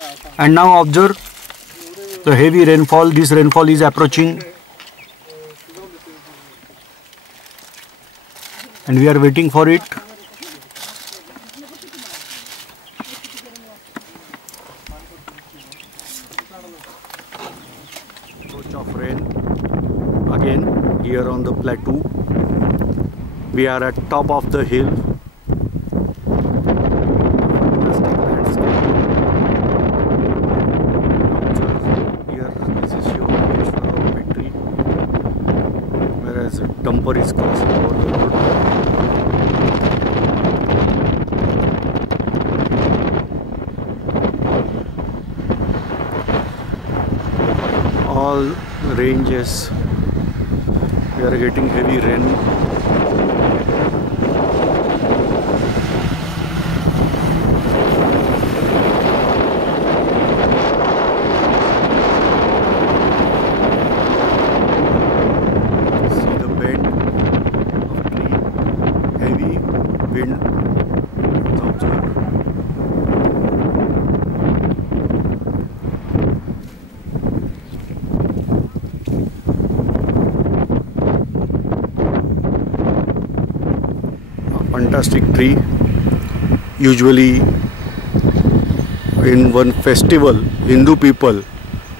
And now observe the heavy rainfall. This rainfall is approaching, and we are waiting for it. Approach of rain again here on the plateau. We are at top of the hill. Fantastic landscape. Here, this is your victory, whereas a dumper is crossing over the road. All ranges, we are getting heavy rain. Wind. A fantastic tree. Usually in one festival, Hindu people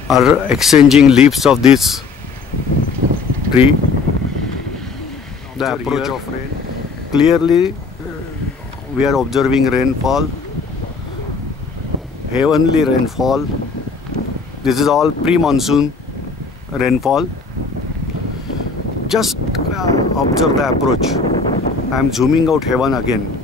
are exchanging leaves of this tree. The approach of rain. Clearly we are observing rainfall, heavenly rainfall. This is all pre-monsoon rainfall. Just observe the approach. I am zooming out heaven again.